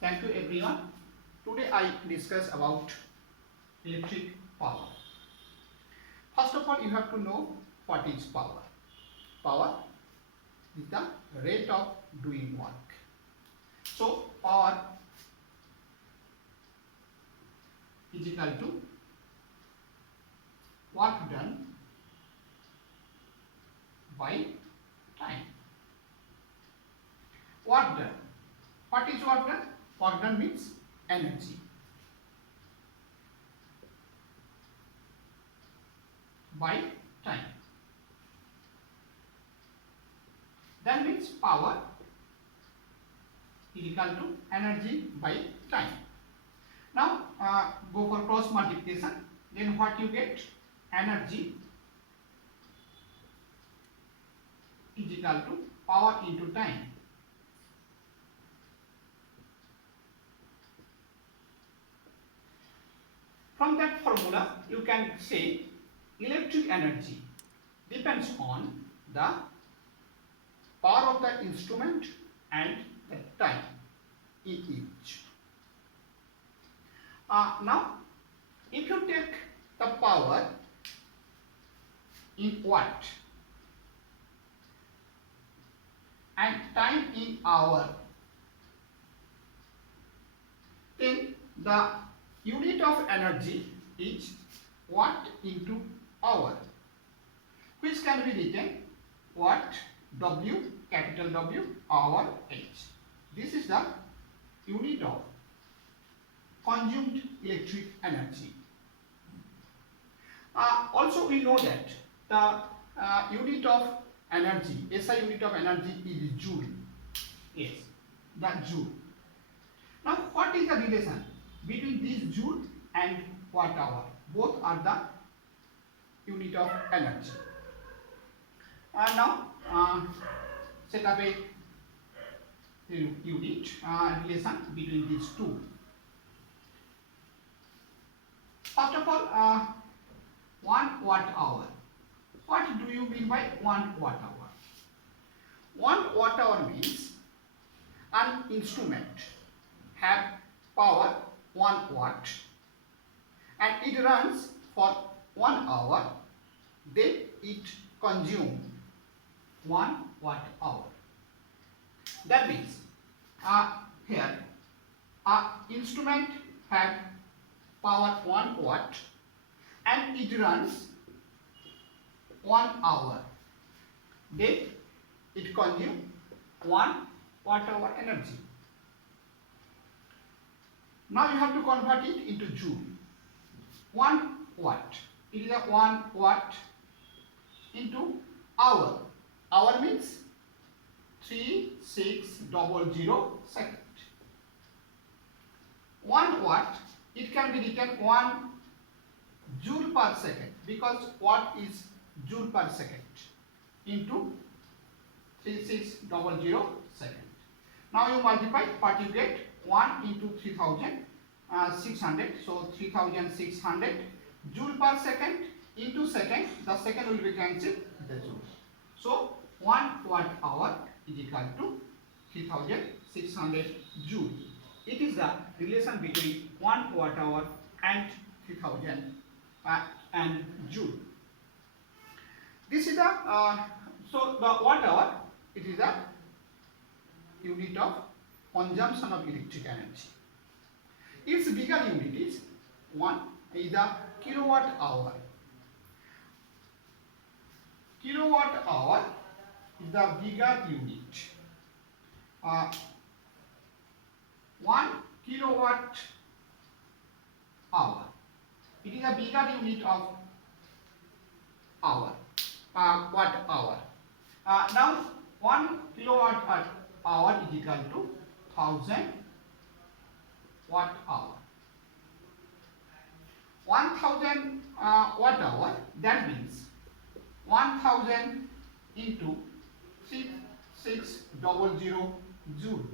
Thank you everyone. Today I discuss about electric power. First of all, you have to know what is power. Power is the rate of doing work. So power is equal to work done by time. Work done. What is work done? Work done means energy. By time. That means power is equal to energy by time. Now go for cross multiplication. Then what you get? Energy is equal to power into time. From that formula, you can say electric energy depends on the power of the instrument and the time in each. Now, if you take the power in watt and time in hour, then the unit of energy is watt into hour, which can be written watt W, capital W, hour H. This is the unit of consumed electric energy. Also we know that the unit of energy, SI unit of energy is joule. Yes, the joule. Now what is the relation between this joule and watt hour? Both are the unit of energy. Now set up a unit relation between these two. First of all, 1 watt hour. What do you mean by 1 watt hour? 1 watt hour means an instrument have power 1 watt and it runs for 1 hour, then it consumes 1 watt hour. That means here instrument have power 1 watt and it runs 1 hour, then it consumes 1 watt hour energy. Now you have to convert it into joule. 1 watt, it is a 1 watt into hour. Hour means 3600 second. 1 watt, it can be written 1 joule per second, because watt is joule per second into 3600 second. Now you multiply, what you get? 1 into 3600, so 3600 joule per second into second, the second will be cancelled, the joule. So 1 watt hour is equal to 3600 joule. It is the relation between 1 watt hour and 3000 and joule. This is the so the watt hour, it is the unit of consumption of electric energy. Its bigger unit is the kilowatt hour. Kilowatt hour is the bigger unit. 1 kilowatt hour. It is a bigger unit of hour, watt hour. Now 1 kilowatt hour is equal to 1000 watt hour. 1000 watt hour, that means 1000 into 3600 joule.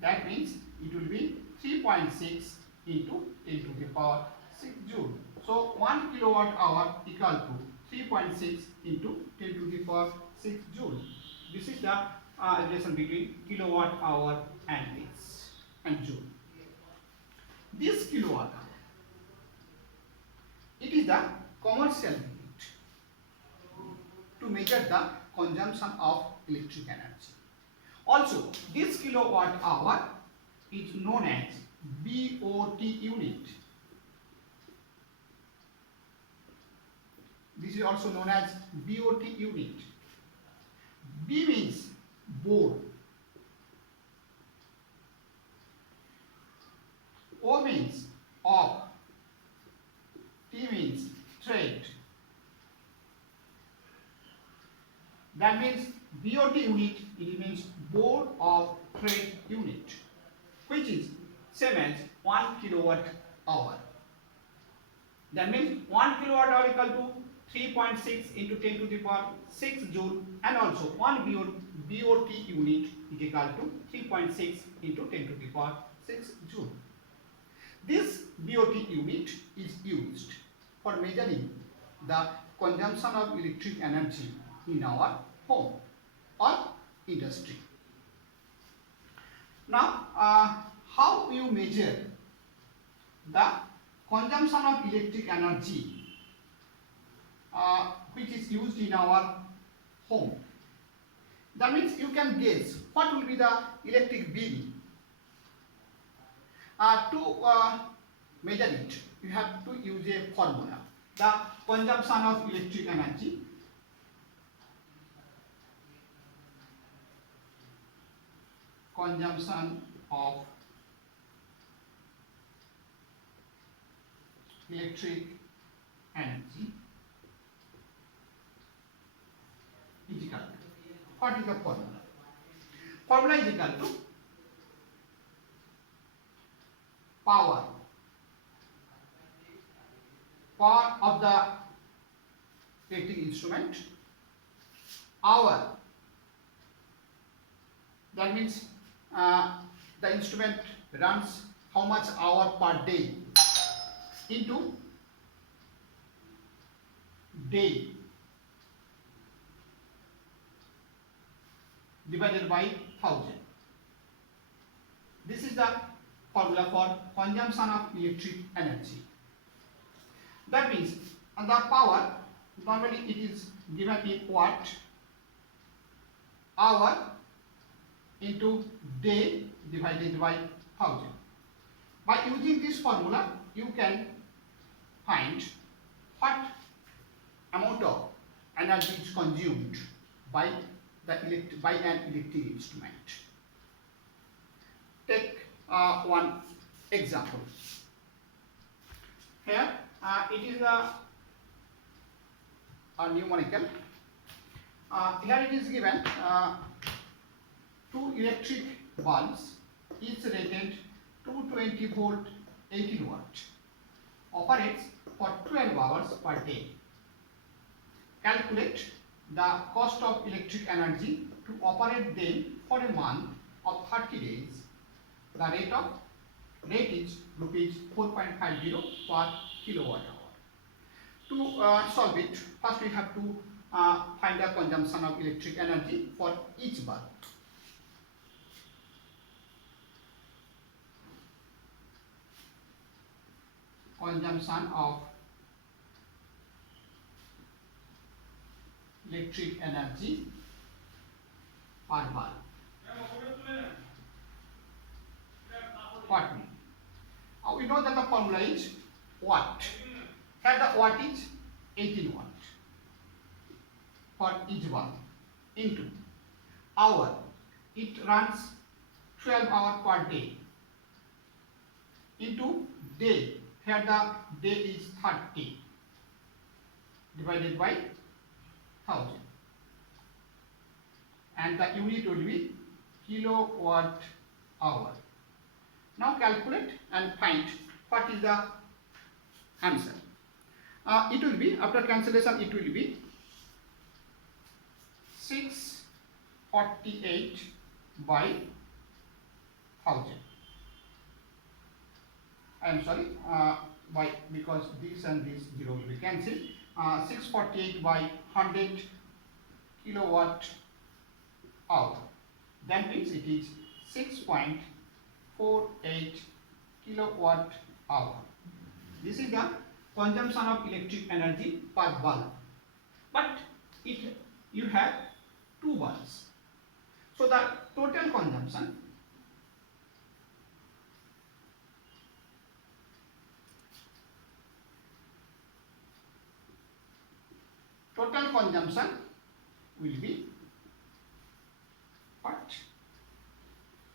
That means it will be 3.6 into 10 to the power 6 joule. So 1 kilowatt hour equal to 3.6 into 10 to the power 6 joule. This is the relation between kilowatt hour and this. And commercial unit to measure the consumption of electric energy. Also, this kilowatt hour is known as BOT unit. This is also known as BOT unit. B means bore, O means of, T means trade. That means BOT unit, it means Board of Trade Unit, which is same as 1 kilowatt hour. That means 1 kilowatt hour equal to 3.6 into 10 to the power 6 joule, and also 1 BOT unit is equal to 3.6 into 10 to the power 6 joule. This BOT unit is used for measuring the consumption of electric energy in our home or industry. Now, how you measure the consumption of electric energy which is used in our home? That means you can guess what will be the electric bill. To measure it, you have to use a formula. The consumption of electric energy consumption of electric energy is equal to, what is the formula? Formula is equal to power of the electric instrument, hour, that means the instrument runs how much hour per day, into day divided by 1000. This is the formula for consumption of electric energy. That means the power, normally it is given in watt, hour into day divided by 1000. By using this formula, you can find what amount of energy is consumed by an electric instrument. Take one example. Here it is a numerical. Here it is given 2 electric bulbs, each rated 220 volt 18 watt, operates for 12 hours per day. Calculate the cost of electric energy to operate them for a month of 30 days. The rate is rupees 4.50 per kilowatt hour. To solve it, first we have to find the consumption of electric energy for each bulb. Consumption of electric energy per bulb. What mean? We know that the formula is watt. Here the watt is 18 watt for each bulb, into hour. It runs 12 hours per day, into day. Here the day is 30 divided by 1000, and the unit will be kilowatt hour. Now calculate and find what is the answer. It will be, after cancellation, it will be 648 by 1000. I am sorry, because this and this 0 will be cancelled. 648 by 100 kilowatt hour. That means it is 6.48 kilowatt hour. This is the consumption of electric energy per bulb, but you have two bulbs. So the total consumption will be what?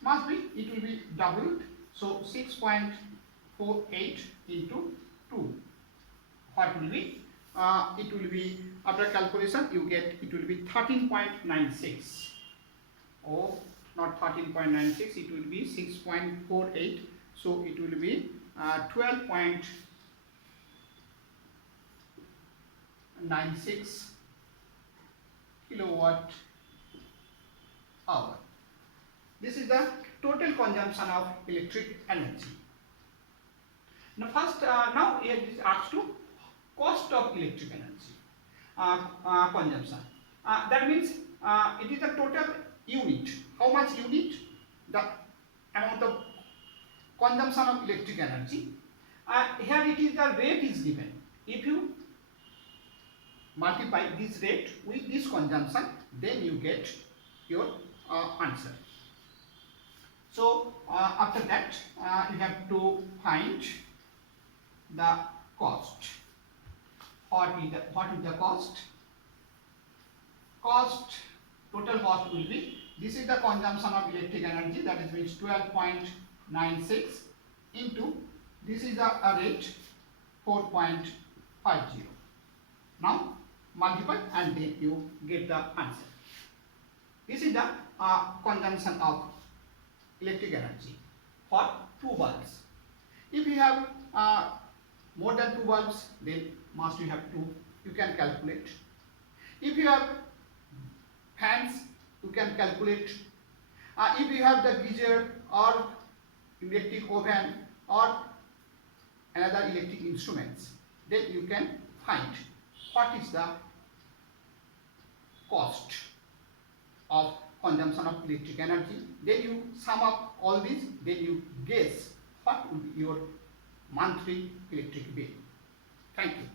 Must be, it will be doubled. So 6.48 into 2. What will be? It will be, after calculation you get, it will be 13.96. Oh, not 13.96, it will be 6.48. So it will be 12.96 kilowatt hour. This is the total consumption of electric energy. Now first, now it is asked to cost of electric energy consumption. That means it is the total unit. How much unit? The amount of consumption of electric energy. Here it is, the rate is given. If you multiply this rate with this consumption, then you get your answer. So after that you have to find the cost. What is the cost? Total cost will be, this is the consumption of electric energy, that is means 12.96 into, this is the rate 4.50. Now multiply and then you get the answer. This is the consumption of electric energy for 2 bulbs. If you have more than 2 bulbs, then must you have 2, you can calculate. If you have fans, you can calculate. If you have the geyser or electric oven or another electric instruments, then you can find what is the cost of consumption of electric energy. Then you sum up all these, then you guess what will be your monthly electric bill. Thank you.